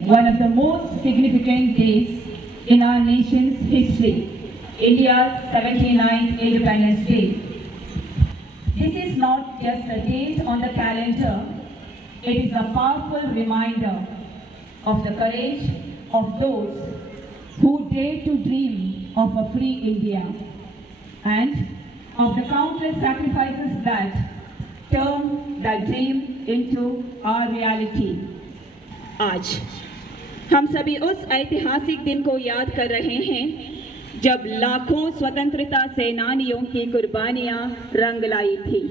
One of the most significant days in our nation's history, India's 79th Independence Day. This is not just a date on the calendar, it is a powerful reminder of the courage of those who dare to dream of a free India and of the countless sacrifices that turn that dream into our reality. आज हम सभी उस ऐतिहासिक दिन को याद कर रहे हैं जब लाखों स्वतंत्रता सेनानियों की कुर्बानियां रंग लाई थी।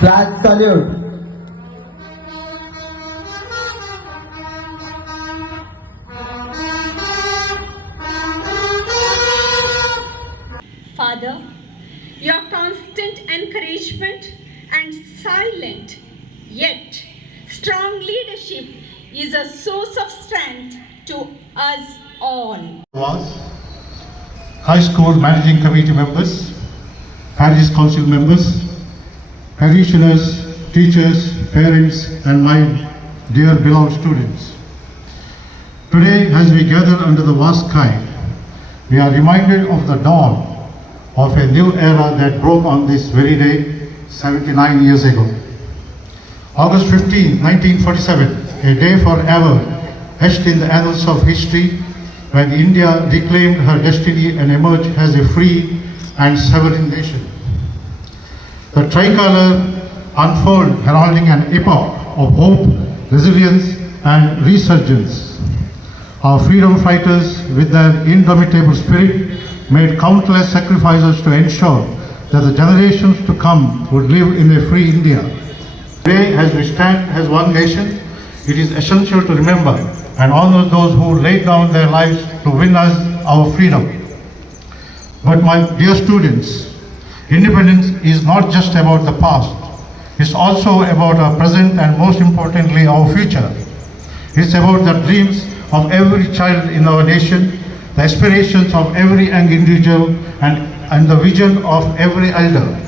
Flag salute. Father, your constant encouragement and silent yet strong leadership is a source of strength to us all. High School Managing Committee members, Parish Council members, parishioners, teachers, parents, and my dear beloved students. Today, as we gather under the vast sky, we are reminded of the dawn of a new era that broke on this very day 79 years ago. August 15, 1947, a day forever etched in the annals of history when India reclaimed her destiny and emerged as a free and sovereign nation. The tricolor unfolded, heralding an epoch of hope, resilience, and resurgence. Our freedom fighters, with their indomitable spirit, made countless sacrifices to ensure that the generations to come would live in a free India. Today, as we stand as one nation, it is essential to remember and honor those who laid down their lives to win us our freedom. But my dear students, independence is not just about the past. It's also about our present and most importantly our future. It's about the dreams of every child in our nation, the aspirations of every young individual and the vision of every elder.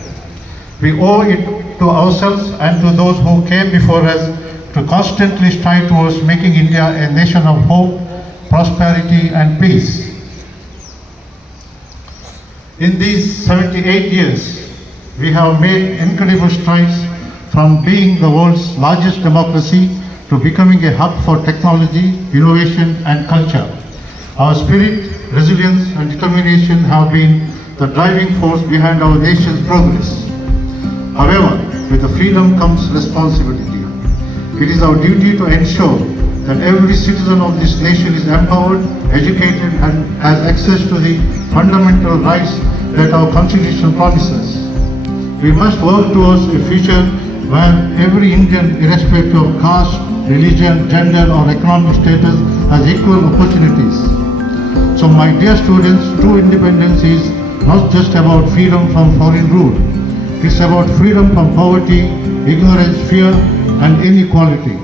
We owe it to ourselves and to those who came before us to constantly strive towards making India a nation of hope, prosperity and peace. In these 78 years, we have made incredible strides from being the world's largest democracy to becoming a hub for technology, innovation and culture. Our spirit, resilience and determination have been the driving force behind our nation's progress. However, with the freedom comes responsibility. It is our duty to ensure that every citizen of this nation is empowered, educated and has access to the fundamental rights that our Constitution promises. We must work towards a future where every Indian, irrespective of caste, religion, gender or economic status, has equal opportunities. So my dear students, true independence is not just about freedom from foreign rule. It's about freedom from poverty, ignorance, fear and inequality.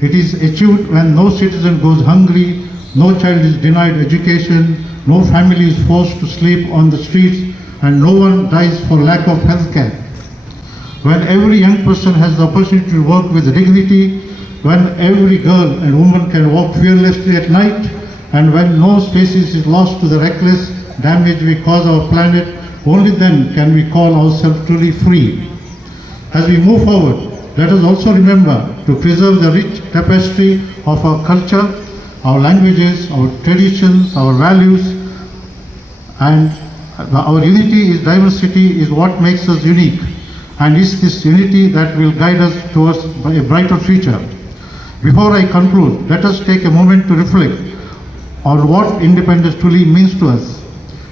It is achieved when no citizen goes hungry, no child is denied education, no family is forced to sleep on the streets and no one dies for lack of health care. When every young person has the opportunity to work with dignity, when every girl and woman can walk fearlessly at night, and when no species is lost to the reckless damage we cause our planet, only then can we call ourselves truly free. As we move forward, let us also remember to preserve the rich tapestry of our culture, our languages, our traditions, our values, and our unity is diversity is what makes us unique, and it's this unity that will guide us towards a brighter future. Before I conclude, let us take a moment to reflect on what independence truly means to us.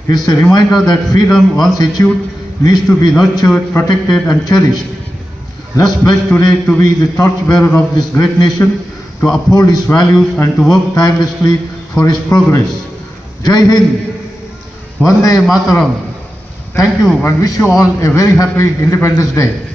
It's a reminder that freedom, once achieved, needs to be nurtured, protected and cherished. Let's pledge today to be the torchbearer of this great nation, to uphold its values and to work tirelessly for its progress. Jai Hind, Vande Mataram. Thank you and wish you all a very happy Independence Day.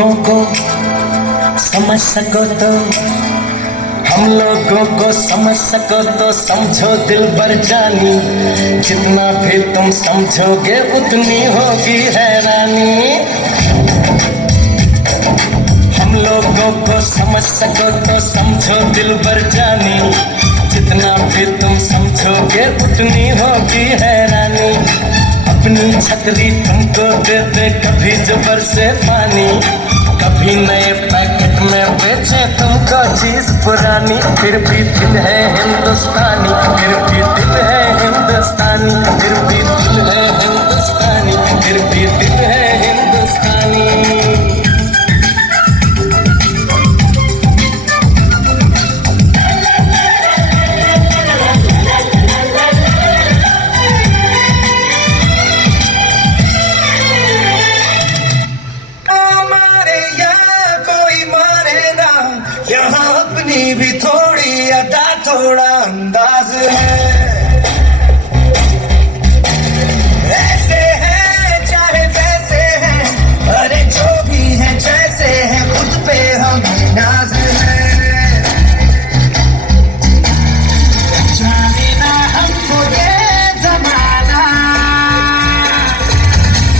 लोगों को समझ सको तो, हम लोगों को समझ सको तो समझो दिल भर जानी, जितना भी तुम समझोगे उतनी होगी हैरानी। हम लोगों को समझ सको तो समझो दिल भर जानी, जितना भी तुम समझोगे उतनी होगी हैरानी। अपनी छतरी तुमको दे दे कभी जो बरसे पानी, कभी नए पैकेट में बेचे तुमको चीज पुरानी, फिर भी दिल है हिंदुस्तानी, फिर भी दिल है हिंदुस्तानी, फिर भी दिल है हिंदुस्तानी, फिर भी दिल है हिंदुस्तानी। भी थोड़ी अदा थोड़ा अंदाज है, ऐसे हैं चाहे वैसे हैं, अरे जो भी हैं जैसे हैं, खुद पे हम नाज है। जाने ना हमको ये जमाना,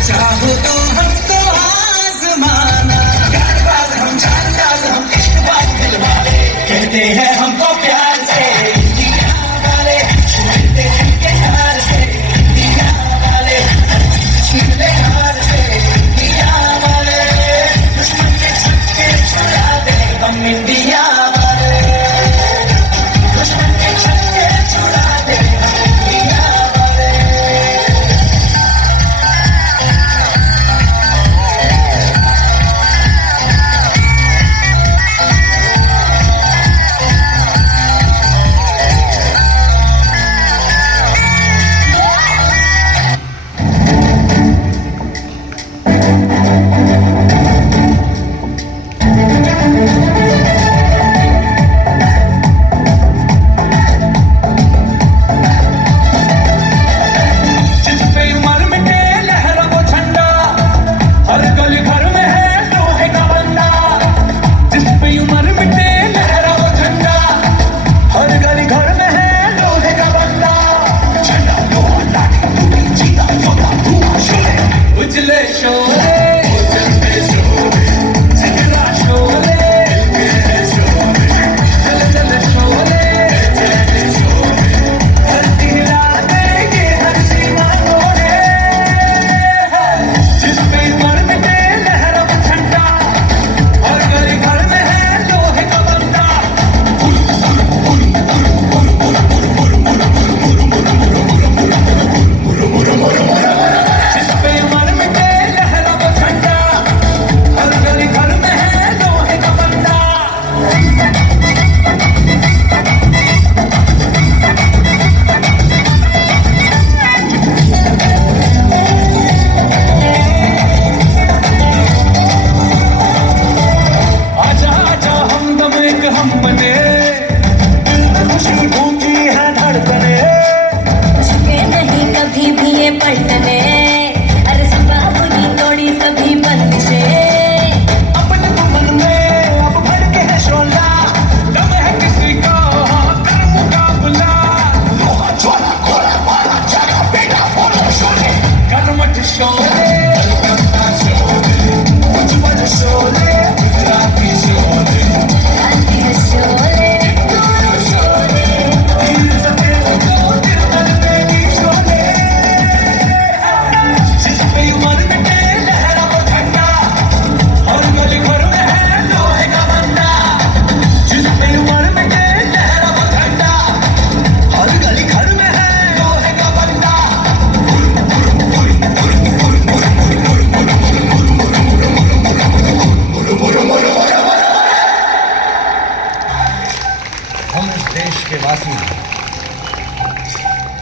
चाहो तो हमको आजमाना, गानबाज हम जानबाज हम इश्कबाज दिलवाले, कहते हैं हमको प्यार से दिया वाले, छूते हैं के हार से दिया वाले, छूते हार से दिया वाले, दुश्मन के छक्के छुड़ा दे हम इंडिया वाले, दुश्मन के छक्के छुड़ा दे हम इंडिया वाले।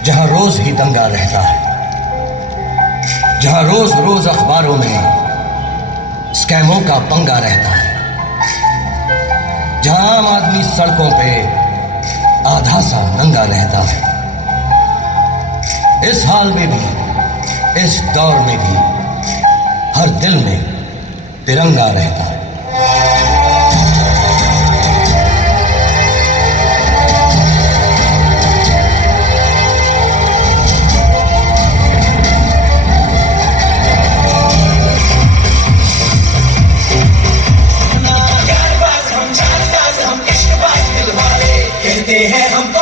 जहां रोज ही दंगा रहता है, जहां रोज रोज अखबारों में स्कैमों का पंगा रहता है, जहां आम आदमी सड़कों पे आधा सा नंगा रहता है, इस हाल में भी, इस दौर में भी हर दिल में तिरंगा रहता है। कहते हैं हम